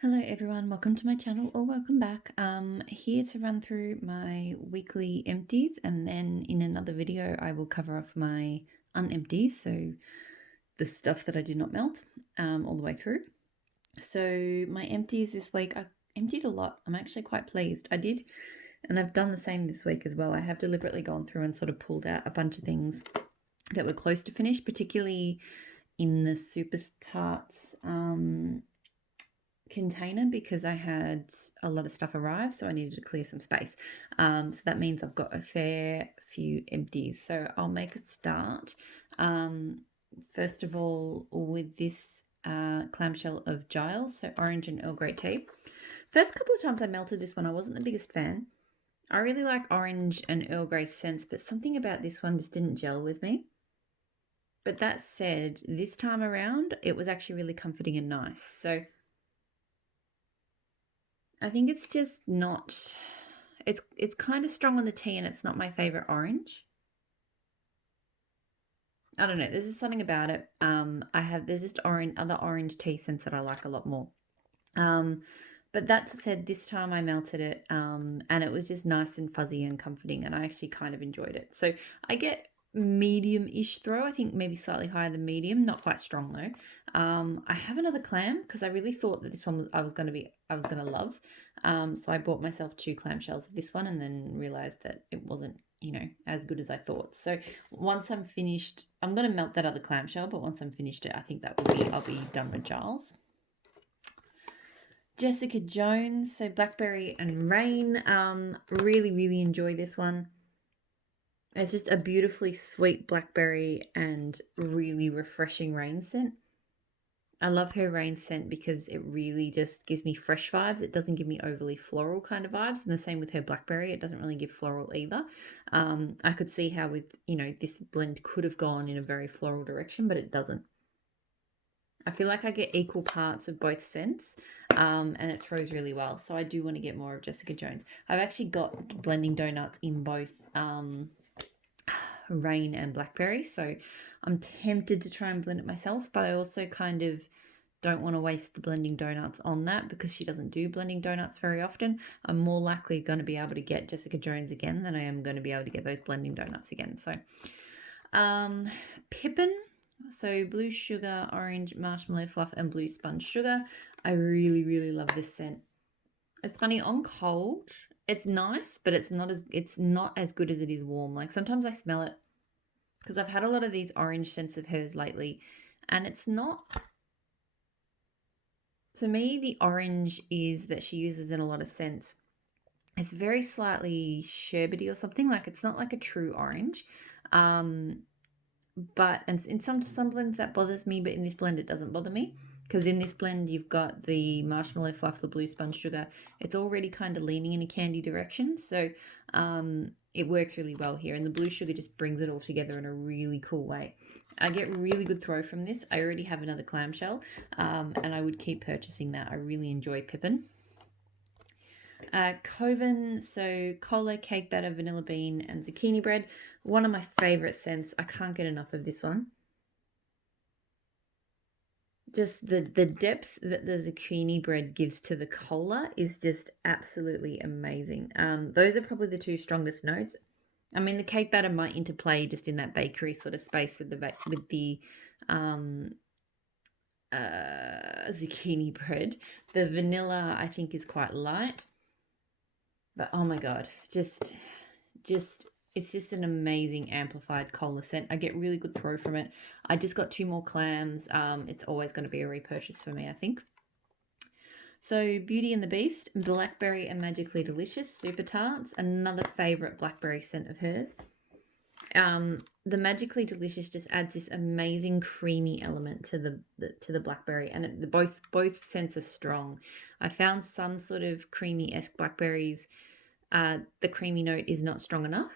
Hello everyone, welcome to my channel or welcome back. Here to run through my weekly empties, and then in another video I will cover off my unempties, so the stuff that I did not melt all the way through. So my empties this week, I emptied a lot. I'm actually quite pleased. I did, and I've done the same this week as well. I have deliberately gone through and sort of pulled out a bunch of things that were close to finish, particularly in the Super Tarts container, because I had a lot of stuff arrive, so I needed to clear some space. So that means I've got a fair few empties. So I'll make a start. First of all, with this clamshell of Giles, so orange and Earl Grey tea. First couple of times I melted this one, I wasn't the biggest fan. I really like orange and Earl Grey scents, but something about this one just didn't gel with me. But that said, this time around, it was actually really comforting and nice. So I think it's just not, it's kind of strong on the tea, and it's not my favorite orange. I don't know, there's just something about it. There's just other orange tea scents that I like a lot more. But that said, this time I melted it, and it was just nice and fuzzy and comforting, and I actually kind of enjoyed it. So I get medium-ish throw. I think maybe slightly higher than medium, not quite strong though. I have another clam because I really thought that this one I was gonna love. So I bought myself 2 clamshells of this one, and then realized that it wasn't, as good as I thought. So once I'm finished, I'm gonna melt that other clamshell, but once I'm finished it, I think I'll be done with Giles. Jessica Jones, so Blackberry and Rain. Really enjoy this one. It's just a beautifully sweet blackberry and really refreshing rain scent. I love her rain scent because it really just gives me fresh vibes. It doesn't give me overly floral kind of vibes. And the same with her blackberry. It doesn't really give floral either. I could see how with, this blend could have gone in a very floral direction, but it doesn't. I feel like I get equal parts of both scents, and it throws really well. So I do want to get more of Jessica Jones. I've actually got blending donuts in both Rain and Blackberry, so I'm tempted to try and blend it myself, but I also kind of don't want to waste the blending donuts on that because she doesn't do blending donuts very often. I'm more likely going to be able to get Jessica Jones again than I am going to be able to get those blending donuts again. So Pippin, so blue sugar, orange marshmallow fluff, and blue sponge sugar. I really love this scent. It's funny, on cold it's nice, but it's not as good as it is warm. Like sometimes I smell it because I've had a lot of these orange scents of hers lately, and it's not, to me, the orange is that she uses in a lot of scents, it's very slightly sherbety or something. Like it's not like a true orange. But and in some blends that bothers me, but in this blend it doesn't bother me, because in this blend you've got the marshmallow fluff, the blue sponge sugar. It's already kind of leaning in a candy direction, so it works really well here, and the blue sugar just brings it all together in a really cool way. I get really good throw from this. I already have another clamshell, and I would keep purchasing that. I really enjoy Pippin. Coven, so cola, cake batter, vanilla bean, and zucchini bread. One of my favorite scents. I can't get enough of this one. Just the depth that the zucchini bread gives to the cola is just absolutely amazing. Those are probably the 2 strongest notes. I mean, the cake batter might interplay just in that bakery sort of space with the zucchini bread. The vanilla, I think, is quite light. But oh my god, it's just an amazing amplified cola scent. I get really good throw from it. I just got 2 more clams. It's always going to be a repurchase for me, I think. So Beauty and the Beast, Blackberry and Magically Delicious, Super Tarts, another favorite blackberry scent of hers. The Magically Delicious just adds this amazing creamy element to the blackberry, and both scents are strong. I found some sort of creamy-esque blackberries, the creamy note is not strong enough.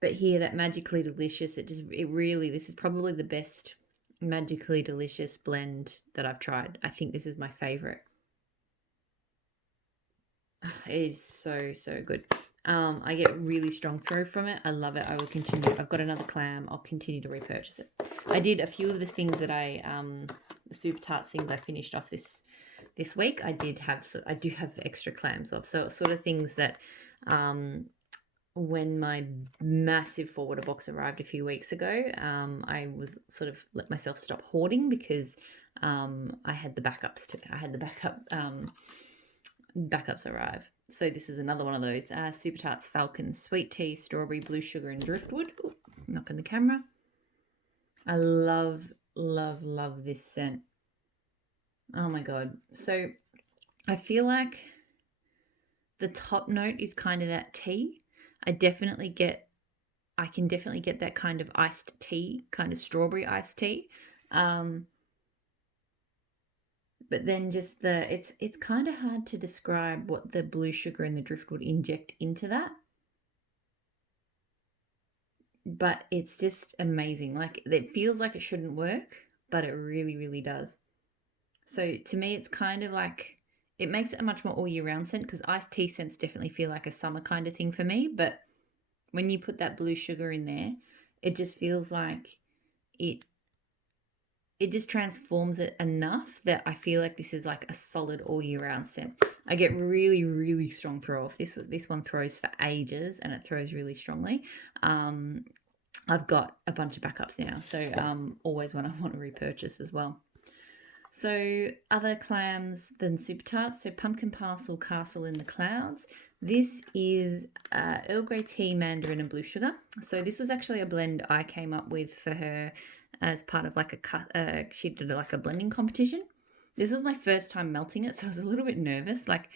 But here, that Magically Delicious, this is probably the best Magically Delicious blend that I've tried. I think this is my favorite. It is so good. I get really strong throw from it. I love it. I will continue. I've got another clam. I'll continue to repurchase it. I did a few of the things that the Super Tarts things I finished off this this week, I do have extra clams off. So it's sort of things that when my massive 4 water box arrived a few weeks ago, I was sort of let myself stop hoarding because I had the backups backups arrive. So this is another one of those Super Tarts Falcon sweet tea, strawberry, blue sugar, and driftwood. Ooh, knocking the camera. I love this scent. Oh my god. So I feel like the top note is kind of that tea. I can definitely get that kind of iced tea, kind of strawberry iced tea. But then just it's kind of hard to describe what the blue sugar and the driftwood inject into that. But it's just amazing. Like, it feels like it shouldn't work, but it really, really does. So to me, it's kind of like, it makes it a much more all year round scent, because iced tea scents definitely feel like a summer kind of thing for me. But when you put that blue sugar in there, it just feels like it just transforms it enough that I feel like this is like a solid all year round scent. I get really, really strong throw off. This one throws for ages, and it throws really strongly. I've got a bunch of backups now, so always when I want to repurchase as well. So other clams than Super Tarts, so Pumpkin Parcel Castle in the Clouds. This is Earl Grey tea, mandarin, and blue sugar. So this was actually a blend I came up with for her as part of like she did like a blending competition. This was my first time melting it, so I was a little bit nervous. Like,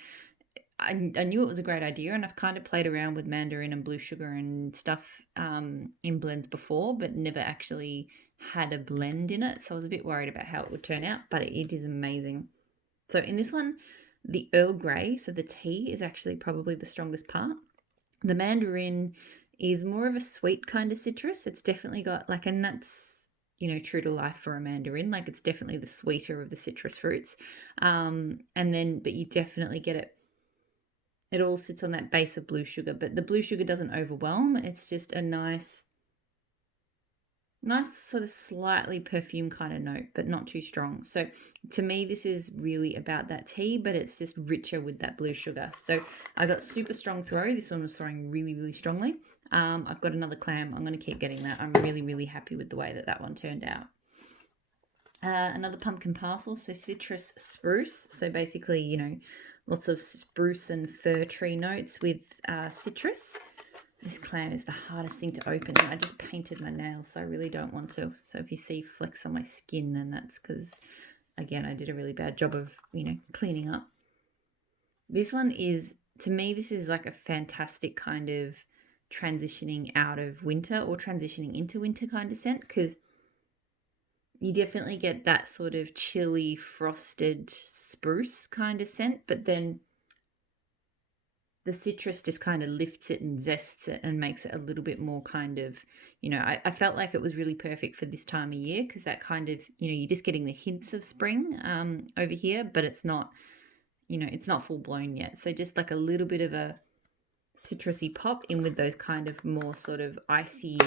I knew it was a great idea, and I've kind of played around with mandarin and blue sugar and stuff in blends before, but never actually had a blend in it. So I was a bit worried about how it would turn out, but it is amazing. So in this one, the Earl Grey, so the tea, is actually probably the strongest part. The mandarin is more of a sweet kind of citrus. It's definitely got like, and that's, true to life for a mandarin. Like, it's definitely the sweeter of the citrus fruits. But you definitely get it. It all sits on that base of blue sugar, but the blue sugar doesn't overwhelm. It's just a nice sort of slightly perfume kind of note, but not too strong. So to me, this is really about that tea, but it's just richer with that blue sugar. So I got super strong throw. This one was throwing really, really strongly. I've got another clam. I'm going to keep getting that. I'm really, really happy with the way that one turned out. Another pumpkin parcel, so citrus spruce. So basically, lots of spruce and fir tree notes with citrus. This clam is the hardest thing to open. I just painted my nails, so I really don't want to. So if you see flecks on my skin, then that's because, again, I did a really bad job of, cleaning up. This one is, to me, this is like a fantastic kind of transitioning out of winter or transitioning into winter kind of scent, because you definitely get that sort of chilly, frosted spruce kind of scent, but then the citrus just kind of lifts it and zests it and makes it a little bit more kind of, I felt like it was really perfect for this time of year, because that kind of, you're just getting the hints of spring over here, but it's not, it's not full blown yet. So just like a little bit of a citrusy pop in with those kind of more sort of icy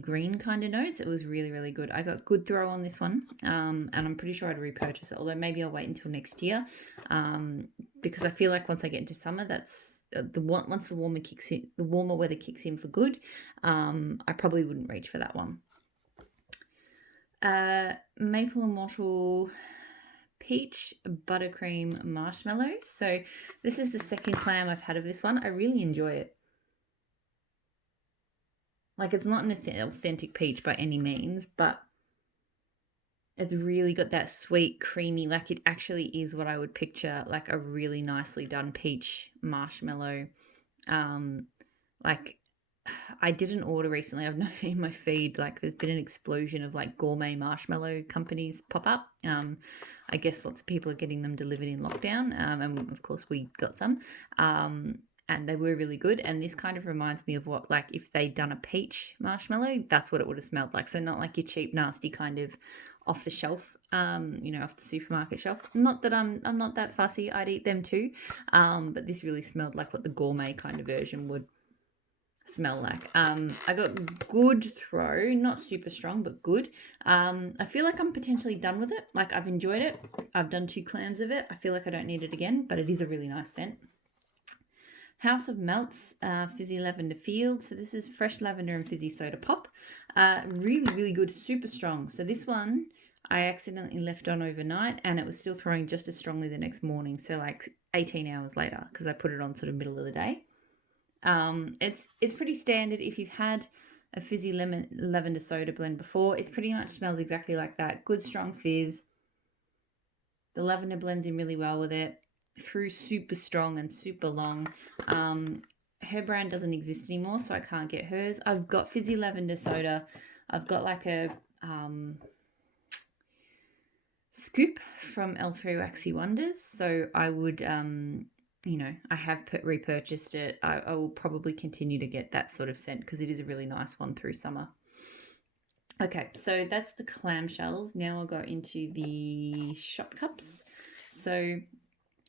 green kind of notes. It was really, really good. I got good throw on this one, and I'm pretty sure I'd repurchase it, although maybe I'll wait until next year, because I feel like once I get into summer, that's once the warmer weather kicks in for good, I probably wouldn't reach for that one. Maple and wattle peach buttercream marshmallow. So this is the second clam I've had of this one. I really enjoy it. Like, it's not an authentic peach by any means, but it's really got that sweet, creamy, like it actually is what I would picture, like a really nicely done peach marshmallow. Like, I did an order recently. I've noticed in my feed, like, there's been an explosion of like gourmet marshmallow companies pop up. I guess lots of people are getting them delivered in lockdown, and of course we got some. And they were really good. And this kind of reminds me of what, like, if they'd done a peach marshmallow, that's what it would have smelled like. So not like your cheap, nasty kind of off the shelf, off the supermarket shelf. Not that I'm not that fussy. I'd eat them too. But this really smelled like what the gourmet kind of version would. smell like. I got good throw, not super strong, but good. I feel like I'm potentially done with it. Like, I've enjoyed it. I've done 2 clams of it. I feel like I don't need it again, but it is a really nice scent. House of Melts Fizzy Lavender Field. So this is fresh lavender and fizzy soda pop. Really, really good, super strong. So this one I accidentally left on overnight and it was still throwing just as strongly the next morning. So like 18 hours later, because I put it on sort of middle of the day. It's pretty standard. If you've had a fizzy lavender soda blend before, it pretty much smells exactly like that. Good strong fizz. The lavender blends in really well with it. Through super strong and super long. Her brand doesn't exist anymore, so I can't get hers. I've got fizzy lavender soda. I've got like a scoop from L3 Waxy Wonders, so I would I have repurchased it. I will probably continue to get that sort of scent because it is a really nice one through summer. Okay, so that's the clamshells. Now I'll go into the shot cups. So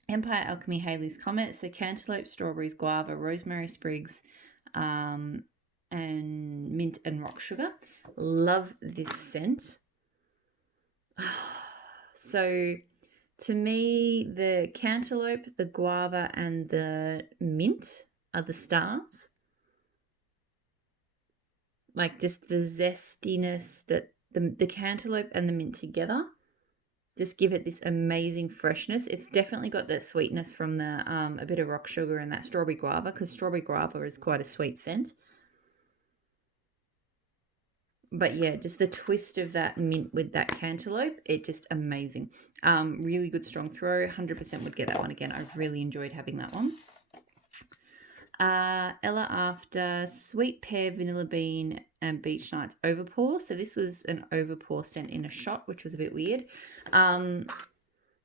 Empire Alchemy Haley's Comet. So cantaloupe, strawberries, guava, rosemary sprigs, and mint and rock sugar. Love this scent. So to me, the cantaloupe, the guava, and the mint are the stars. Like just the zestiness that the cantaloupe and the mint together just give it this amazing freshness. It's definitely got that sweetness from the a bit of rock sugar and that strawberry guava, because strawberry guava is quite a sweet scent. But yeah, just the twist of that mint with that cantaloupe, it just amazing. Really good strong throw. 100% would get that one again. I've really enjoyed having that one. Ella After Sweet Pear, Vanilla Bean, and Beach Nights Overpour. So this was an overpour scent in a shot, which was a bit weird.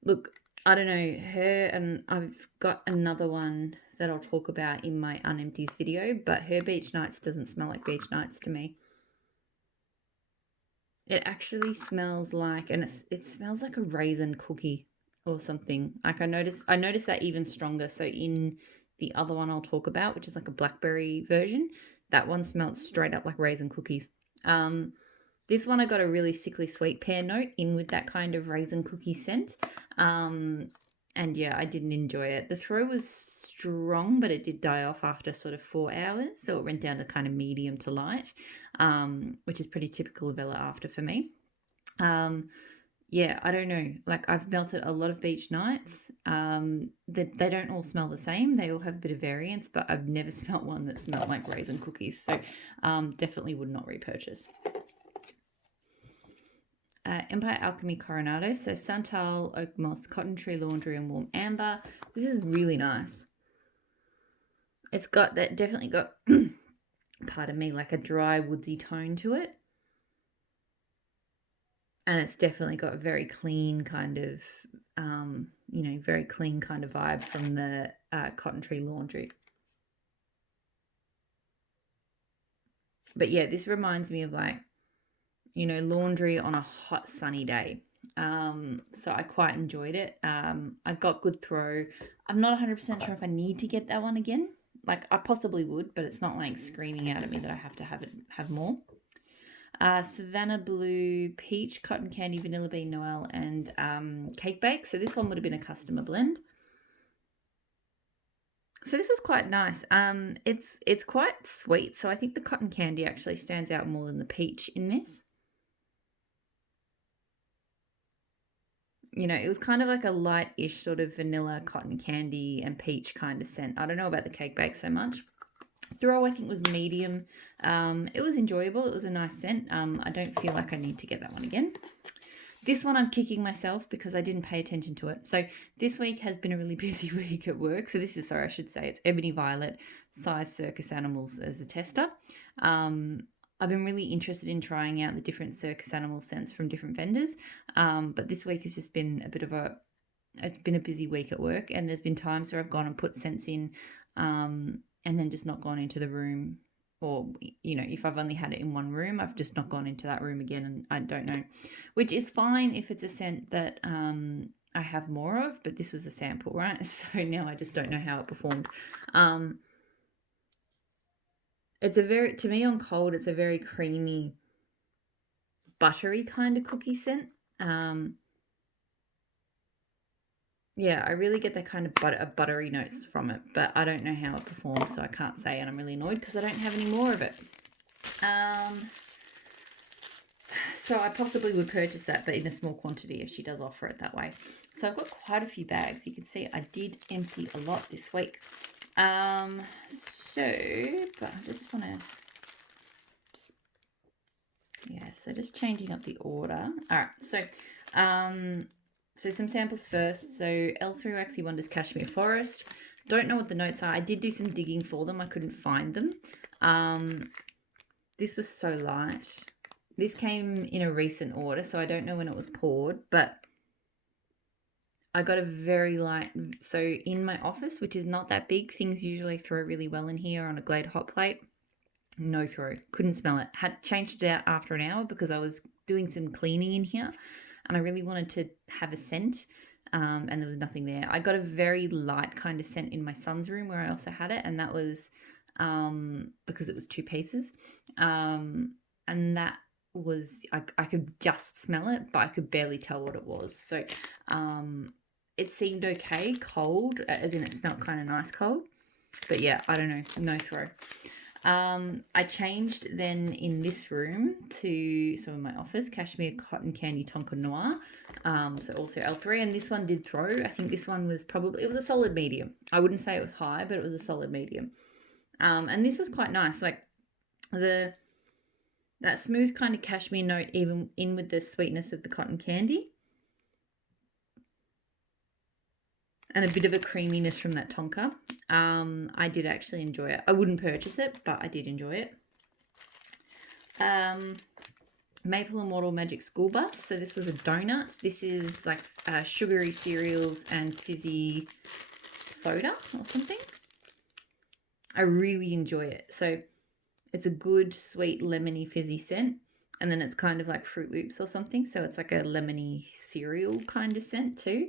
Look, I don't know, her, and I've got another one that I'll talk about in my Unempties video, but her Beach Nights doesn't smell like Beach Nights to me. It actually smells like, and it smells like a raisin cookie or something. Like I noticed that even stronger. So in the other one I'll talk about, which is like a blackberry version, that one smelled straight up like raisin cookies. This one I got a really sickly sweet pear note in with that kind of raisin cookie scent. And yeah, I didn't enjoy it. The throw was strong, but it did die off after sort of 4 hours. So it went down to kind of medium to light, which is pretty typical of Ella After for me. Yeah, I don't know. Like I've melted a lot of Beach Nights. They don't all smell the same. They all have a bit of variance, but I've never smelt one that smelled like raisin cookies. So definitely would not repurchase. Empire Alchemy Coronado. So Santal, Oak Moss, Cotton Tree Laundry, and Warm Amber. This is really nice. It's got that, definitely got, pardon me, like a dry woodsy tone to it. And it's definitely got a very clean kind of, very clean kind of vibe from the Cotton Tree Laundry. But yeah, this reminds me of like, laundry on a hot sunny day. So I quite enjoyed it. I got good throw. I'm not 100% sure if I need to get that one again. Like I possibly would, but it's not like screaming out at me that I have to have more. Savannah Blue, Peach, Cotton Candy, Vanilla Bean, Noel, and Cake Bake. So this one would have been a customer blend. So this was quite nice. It's quite sweet. So I think the cotton candy actually stands out more than the peach in this. It was kind of like a light-ish sort of vanilla, cotton candy, and peach kind of scent. I don't know about the cake bake so much. Throw, I think, was medium. It was enjoyable. It was a nice scent. I don't feel like I need to get that one again. This one I'm kicking myself because I didn't pay attention to it. So this week has been a really busy week at work. So this is, sorry, I should say it's Ebony Violet, Size Circus Animals as a tester. I've been really interested in trying out the different circus animal scents from different vendors. But this week has just been it's been a busy week at work, and there's been times where I've gone and put scents in and then just not gone into the room. Or, if I've only had it in one room, I've just not gone into that room again, and I don't know. Which is fine if it's a scent that I have more of, but this was a sample, right? So now I just don't know how it performed. It's a very, to me on cold, it's a very creamy, buttery kind of cookie scent. Um, yeah, I really get that kind of buttery notes from it, but I don't know how it performs, so I can't say, and I'm really annoyed because I don't have any more of it. So I possibly would purchase that, but in a small quantity if she does offer it that way. So I've got quite a few bags. You can see I did empty a lot this week. So, but I just want to, so just changing up the order. All right, so some samples first. So L3 Waxy Wonders Cashmere Forest. Don't know what the notes are. I did do some digging for them. I couldn't find them. This was so light. This came in a recent order, so I don't know when it was poured, but I got a very light. So in my office, which is not that big, things usually throw really well in here on a Glade hot plate. No throw. Couldn't smell it. Had changed it out after an hour because I was doing some cleaning in here and I really wanted to have a scent, and there was nothing there. I got a very light kind of scent in my son's room where I also had it, and that was because it was 2 pieces. And that was, I could just smell it, but I could barely tell what it was. So it seemed okay cold, as in it smelled kind of nice cold. But yeah, I don't know, no throw. I changed then in this room to, so in my office, Cashmere Cotton Candy Tonka Noir. So also L3, and this one did throw. I think this one was probably, it was a solid medium. I wouldn't say it was high, but it was a solid medium. And this was quite nice, like that smooth kind of cashmere note, even in with the sweetness of the cotton candy. And a bit of a creaminess from that tonka. I did actually enjoy it. I wouldn't purchase it, but I did enjoy it. Maple and Wattle Magic School Bus. So this was a donut. This is like sugary cereals and fizzy soda or something. I really enjoy it. So it's a good, sweet, lemony, fizzy scent. And then it's kind of like Fruit Loops or something. So it's like a lemony cereal kind of scent too.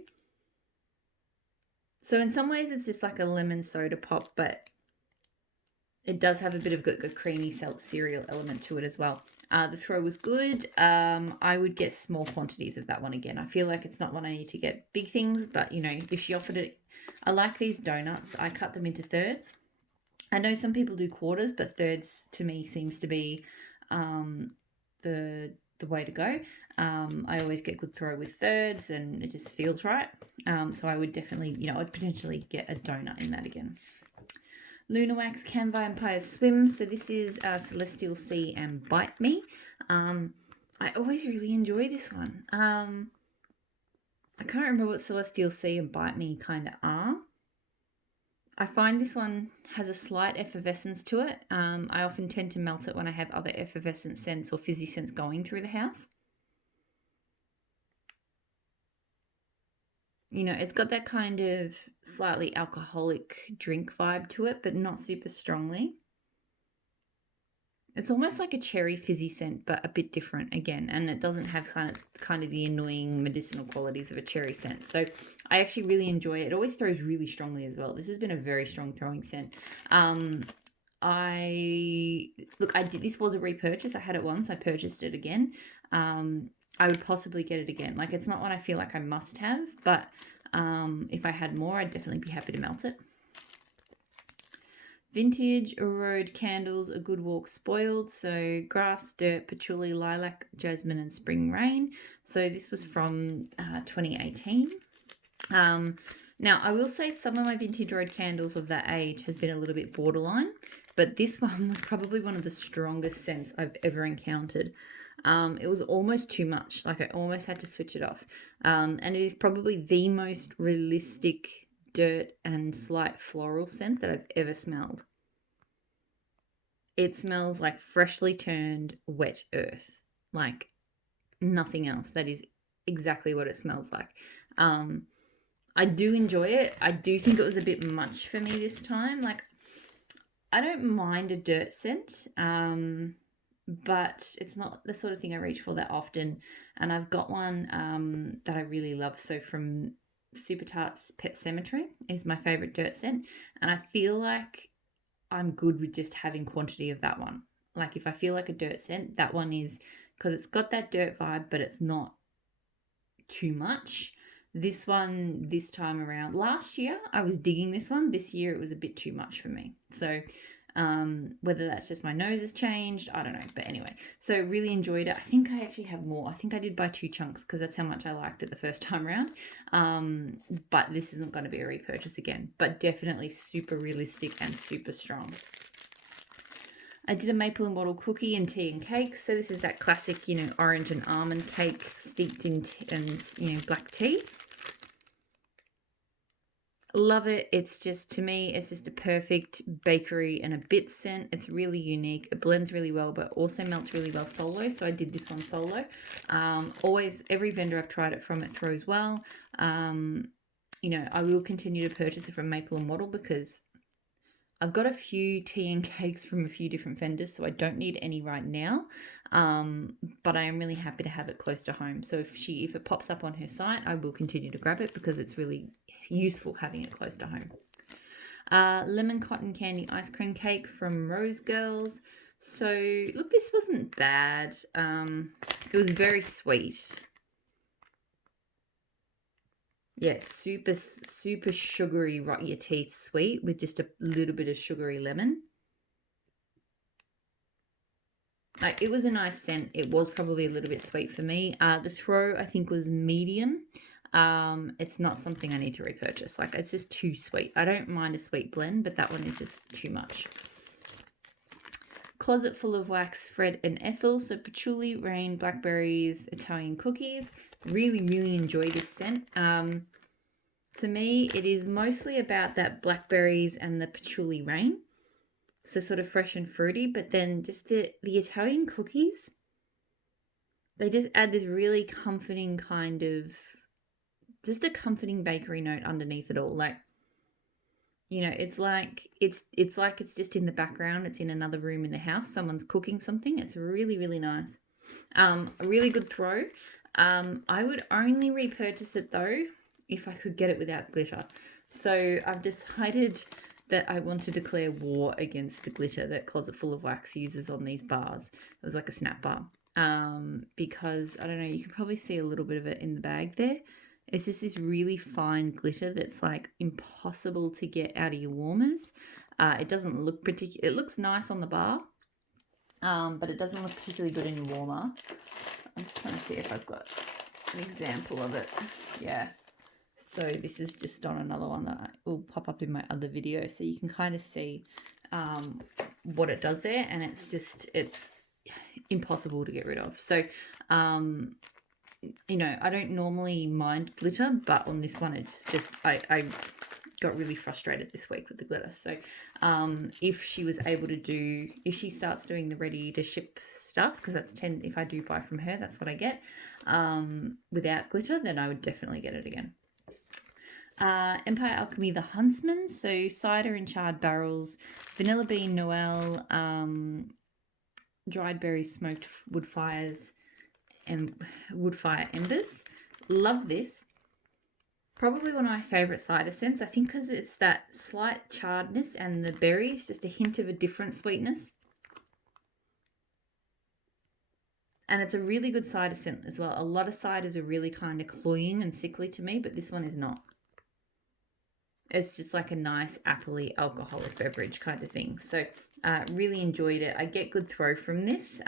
So in some ways it's just like a lemon soda pop, but it does have a bit of a creamy cereal element to it as well. The throw was good. I would get small quantities of that one again. I feel like it's not one I need to get big things, but you know, if she offered it, I like these donuts. I cut them into thirds. I know some people do quarters, but thirds to me seems to be the way to go. I always get good throw with thirds and it just feels right. So I would definitely, you know, I'd potentially get a donut in that again. Luna Wax Can Vampires Swim. So this is Celestial Sea and Bite Me. I always really enjoy this one. I can't remember what Celestial Sea and Bite Me kind of are. I find this one has a slight effervescence to it. I often tend to melt it when I have other effervescent scents or fizzy scents going through the house. You know, it's got that kind of slightly alcoholic drink vibe to it, but not super strongly. It's almost like a cherry fizzy scent, but a bit different again, and it doesn't have kind of the annoying medicinal qualities of a cherry scent. So I actually really enjoy it. It always throws really strongly as well. This has been a very strong throwing scent. This was a repurchase. I had it once. I purchased it again. I would possibly get it again. Like, it's not one I feel like I must have, but if I had more, I'd definitely be happy to melt it. Vintage Road Candles, A Good Walk Spoiled. So grass, dirt, patchouli, lilac, jasmine, and spring rain. So this was from 2018. Now, I will say some of my Vintage Road candles of that age has been a little bit borderline, but this one was probably one of the strongest scents I've ever encountered. It was almost too much. Like, I almost had to switch it off. And it is probably the most realistic dirt and slight floral scent that I've ever smelled. It smells like freshly turned wet earth, like nothing else. That is exactly what it smells like. I do enjoy it. I do think it was a bit much for me this time. Like, I don't mind a dirt scent, but it's not the sort of thing I reach for that often. And I've got one that I really love. So from Super Tarts Pet Cemetery is my favorite dirt scent, and I feel like I'm good with just having quantity of that one. Like if I feel like a dirt scent, that one is, because it's got that dirt vibe, but it's not too much. This one, this time around, last year I was digging this one. This year it was a bit too much for me. So whether that's just my nose has changed, I don't know. But anyway, so really enjoyed it. I think I actually have more. I think I did buy 2 chunks because that's how much I liked it the first time around. But this isn't going to be a repurchase again. But definitely super realistic and super strong. I did a maple and wattle cookie and tea and cake. So this is that classic, you know, orange and almond cake steeped in black tea. Love it. It's just, to me, it's just a perfect bakery and a bit scent. It's really unique. It blends really well, but also melts really well solo. So I did this one solo. Always, every vendor I've tried it from, it throws well. You know, I will continue to purchase it from Maple and Wattle because I've got a few tea and cakes from a few different vendors, so I don't need any right now. But I am really happy to have it close to home. So if it pops up on her site, I will continue to grab it because it's really useful having it close to home. Lemon cotton candy ice cream cake from Rose Girls. So look, this wasn't bad. It was very sweet. Yeah, super sugary, rot your teeth sweet with just a little bit of sugary lemon. Like, it was a nice scent. It was probably a little bit sweet for me. The throw, I think, was medium. It's not something I need to repurchase. Like, it's just too sweet. I don't mind a sweet blend, but that one is just too much. Closet Full of Wax, Fred and Ethel. So patchouli, rain, blackberries, Italian cookies. Really, really enjoy this scent. To me, it is mostly about that blackberries and the patchouli rain. So sort of fresh and fruity, but then just the Italian cookies, they just add this really comforting kind of, just a comforting bakery note underneath it all. Like, you know, it's like it's just in the background. It's in another room in the house. Someone's cooking something. It's really, really nice. A really good throw. I would only repurchase it though if I could get it without glitter. So I've decided that I want to declare war against the glitter that Closet Full of Wax uses on these bars. It was like a snap bar. Because, I don't know, you can probably see a little bit of it in the bag there. It's just this really fine glitter that's like impossible to get out of your warmers. It doesn't look it looks nice on the bar, but it doesn't look particularly good in your warmer. I'm just trying to see if I've got an example of it. Yeah. So this is just on another one that will pop up in my other video. So you can kind of see what it does there. And it's impossible to get rid of. So, you know, I don't normally mind glitter, but on this one, it's just, I got really frustrated this week with the glitter. So if she was able to do, if she starts doing the ready to ship stuff, because that's 10, if I do buy from her, that's what I get, without glitter, then I would definitely get it again. Empire Alchemy The Huntsman, so cider in charred barrels, vanilla bean Noel, dried berries, smoked wood fires, and wood fire embers. Love this. Probably one of my favourite cider scents, I think, because it's that slight charredness and the berries, just a hint of a different sweetness. And it's a really good cider scent as well. A lot of ciders are really kind of cloying and sickly to me, but this one is not. It's just like a nice appley alcoholic beverage kind of thing. So really enjoyed it. I get good throw from this.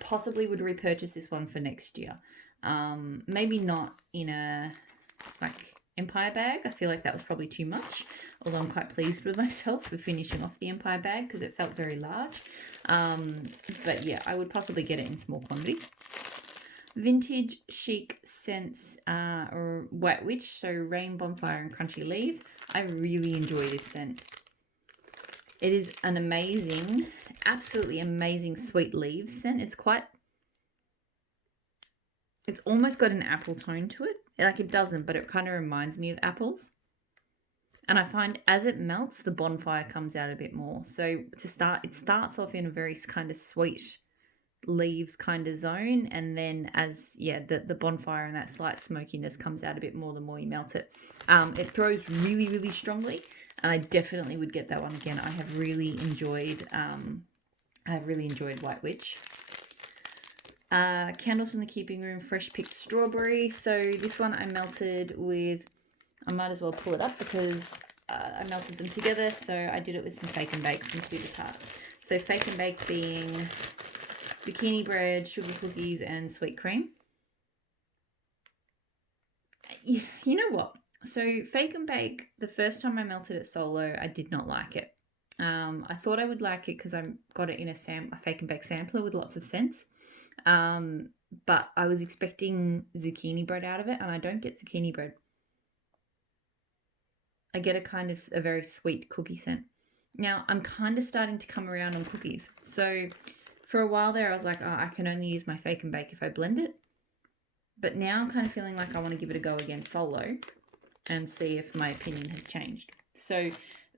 Possibly would repurchase this one for next year. Maybe not in a like Empire bag. I feel like that was probably too much. Although I'm quite pleased with myself for finishing off the Empire bag because it felt very large. But yeah, I would possibly get it in small quantities. Vintage Chic Scents or White Witch, so Rain, Bonfire and Crunchy Leaves. I really enjoy this scent. It is an amazing, absolutely amazing sweet leaves scent. It's almost got an apple tone to it. Like, it doesn't, but it kind of reminds me of apples. And I find as it melts, the bonfire comes out a bit more. So it starts off in a very kind of sweet leaves kind of zone, and then as the bonfire and that slight smokiness comes out a bit more the more you melt it. It throws really, really strongly. and I definitely would get that one again. I have really enjoyed White Witch. Candles in the Keeping Room, fresh picked strawberry. So this one I melted with, I might as well pull it up because I melted them together. So I did it with some Fake and Bake from Super Tarts. So Fake and Bake being zucchini bread, sugar cookies, and sweet cream. You know what? So Fake and Bake, the first time I melted it solo, I did not like it. I thought I would like it because I got it in a Fake and Bake sampler with lots of scents. But I was expecting zucchini bread out of it, and I don't get zucchini bread. I get a very sweet cookie scent. Now, I'm kind of starting to come around on cookies. So for a while there, I was like, oh, I can only use my Fake and Bake if I blend it. But now I'm kind of feeling like I want to give it a go again solo and see if my opinion has changed. So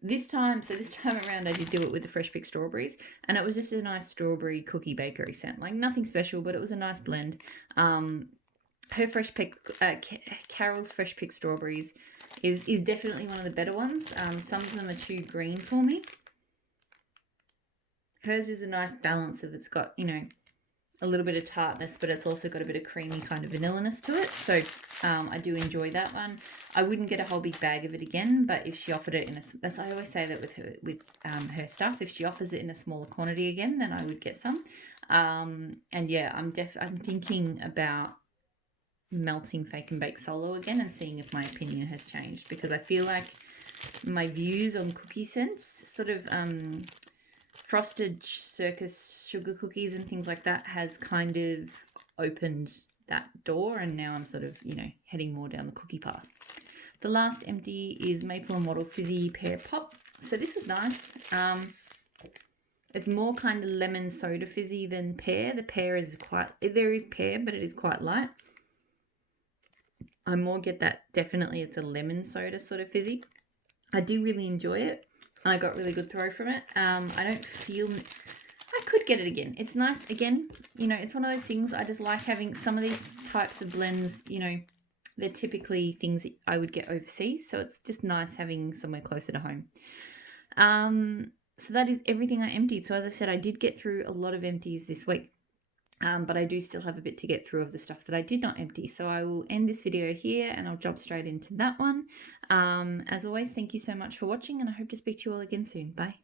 this time around, I did do it with the fresh picked strawberries, and it was just a nice strawberry cookie bakery scent. Like nothing special, but it was a nice blend. Her fresh pick, Carol's fresh picked strawberries is definitely one of the better ones. Some of them are too green for me. Hers is a nice balance of, it's got, you know, a little bit of tartness, but it's also got a bit of creamy kind of vanilla-ness to it. So I do enjoy that one. I wouldn't get a whole big bag of it again, but if she offered it in I always say that with her stuff, if she offers it in a smaller quantity again, then I would get some. And yeah, I'm thinking about melting Fake and Bake solo again and seeing if my opinion has changed, because I feel like my views on cookie scents, sort of frosted circus sugar cookies and things like that, has kind of opened that door, and now I'm sort of, you know, heading more down the cookie path. The last empty is Maple and Wattle Fizzy Pear Pop. So this was nice. It's more kind of lemon soda fizzy than pear. The pear is there is pear, but it is quite light. I more get that, definitely it's a lemon soda sort of fizzy. I do really enjoy it. I got really good throw from it. I don't feel, I could get it again. It's nice. Again, you know, it's one of those things, I just like having some of these types of blends, you know, they're typically things that I would get overseas. So it's just nice having somewhere closer to home. So that is everything I emptied. So as I said, I did get through a lot of empties this week. But I do still have a bit to get through of the stuff that I did not empty. So I will end this video here and I'll jump straight into that one. As always, thank you so much for watching, and I hope to speak to you all again soon. Bye.